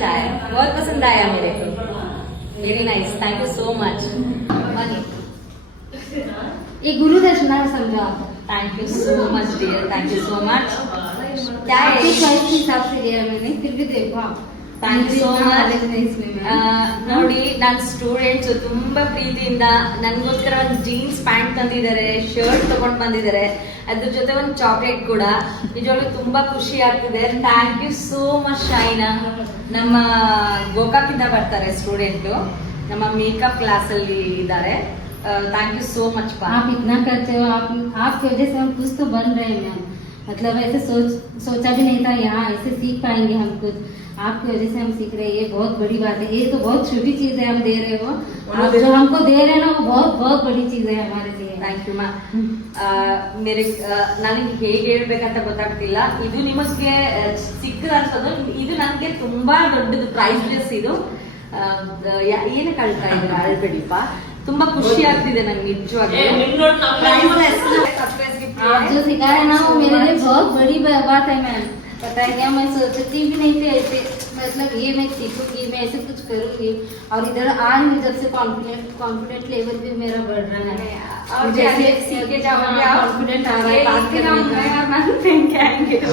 अच्छा है, बहुत पसंद आया मेरे को। Very nice, thank you so much. ये गुरु दक्षिणा समझो आप। Thank you so much dear, thank you so much. क्या है आपकी चॉइस के हिसाब से दिया मैंने, फिर भी देखो आप। Thank you so much. ನೋಡಿ ನನ್ನ ಸ್ಟೂಡೆಂಟ್ಸ್ ತುಂಬಾ ಪ್ರೀತಿಯಿಂದ ನನ್ಗೋಸ್ಕರ ಒಂದು ಜೀನ್ಸ್ ಪ್ಯಾಂಟ್ ತಂದಿದ್ದಾರೆ, ಶರ್ಟ್ ತಗೊಂಡ್ ಬಂದಿದ್ದಾರೆ, ಅದ್ರ ಜೊತೆ ಒಂದು ಚಾಕ್ಲೇಟ್ ಕೂಡ. ನಿಜವಾಗ್ಲೂ ತುಂಬಾ ಖುಷಿ ಆಗ್ತಿದೆ. Thank you so much Shaina. ನಮ್ಮ ಗೋಕಾಕಿಂದ ಬರ್ತಾರೆ ಸ್ಟೂಡೆಂಟ್, ನಮ್ಮ ಮೇಕಪ್ ಕ್ಲಾಸ್ ಅಲ್ಲಿ ಇದ್ದಾರೆ. Thank you so much. आप इतना करते हो, आपकी वजह से हम कुछ तो बन रहे हैं मैम। मतलब ऐसे सोचा भी नहीं था यहाँ ऐसे सीख पाएंगे हम कुछ। आपकी वजह से हम सीख रहे हैं, ये बहुत बड़ी बात है। ये तो बहुत छोटी चीज है हम दे रहे हो, आप जो हमको दे रहे हैं ना वो बहुत बहुत बड़ी चीज है हमारे लिए। ಥ್ಯಾಂಕ್ ಯು ಮಾ. ಮೇರೆ ನನಗೆ ಹೇಗೆ ಹೇಳ್ಬೇಕಂತ ಗೊತ್ತಾಗ್ತಿಲ್ಲ. ಇದು ನಿಮಗೆ ಸಿಕ್ಕದ ಅನ್ಸೋದು, ಇದು ನನಗೆ ತುಂಬಾ ದೊಡ್ಡದು ಪ್ರೈಸ್ಲೆಸ್. ಇದು ಏನು ಕಳ್ತಾ ಇದ್ರೆ ಅಳ್ಬೇಡಿಪ್ಪ, ತುಂಬಾ ಖುಷಿ ಆಗ್ತಿದೆ ನಂಗೆ ನಿಜವಾಗ್ಲೂ. आप जो सिखा रहे ना वो मेरे लिए बहुत बड़ी बात है मैम। पता है क्या, मैं सोचती भी नहीं थी ऐसे, मतलब ये मैं सीखूंगी, मैं ऐसे कुछ करूंगी। और इधर आज भी जब से कॉन्फिडेंट लेवल भी मेरा बढ़ रहा है, और जैसे सीखे जाओगे आप कॉन्फिडेंट आ रहा है बात करने का।